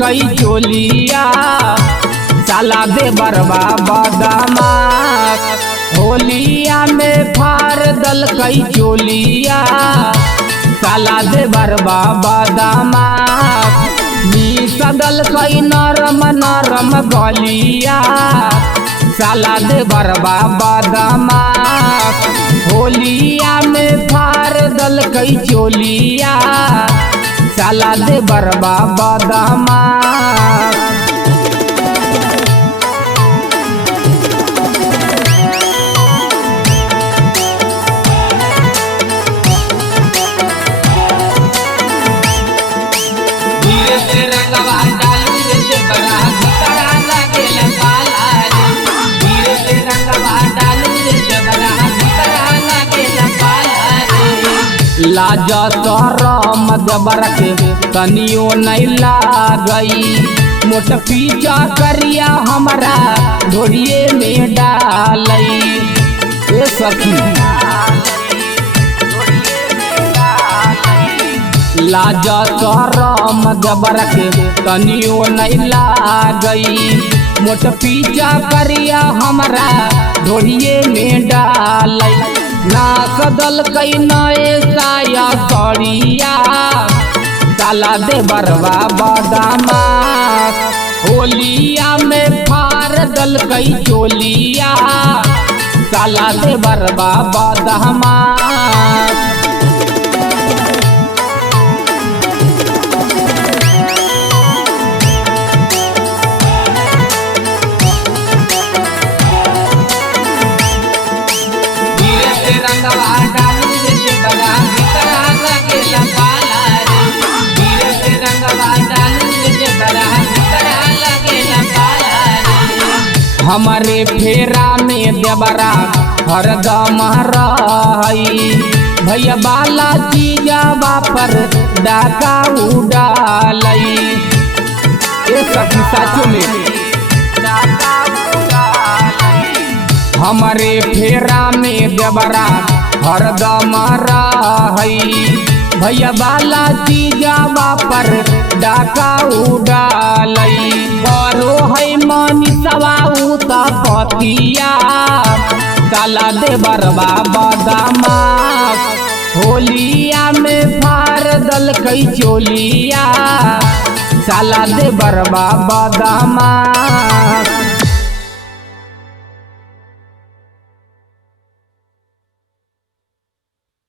कई चोलिया साला दे बरबा बदामा होलिया में फार दल कई चोलिया साला दे बरबा बदामा सदल कई नरम नरम गलिया साला दे बरबा बदामा होलिया में फार दल कई चोलिया साला दे बरबा बदामा लाजा शरम जबर के तनियो नहीं लागई मोट पीछा करिया हमारा ढोरिए में डालई ए सखी लाजा शरम जबर के तनियो नहीं लागई मोट पीछा करिया हमारा ढोरिए में डालई ना सदल कई नए साया सड़िया साला दे बरबा बदामा होलिया में फार दल कई चोलिया साला दे बरबा बदामा हमारे फेरा में देवरा हरदम रही भैया बाला चीजावा पर डाका उड़ालई ए सखी साचो में हमारे फेरा में देवरा हरदम रही भैया बाला चीजावा पर डाका उड़ालई करो है मनीषवा उता पतिया साला दे बरबा बदामा होलिया में फार दल कई चोलिया साला दे बरबा बदामा।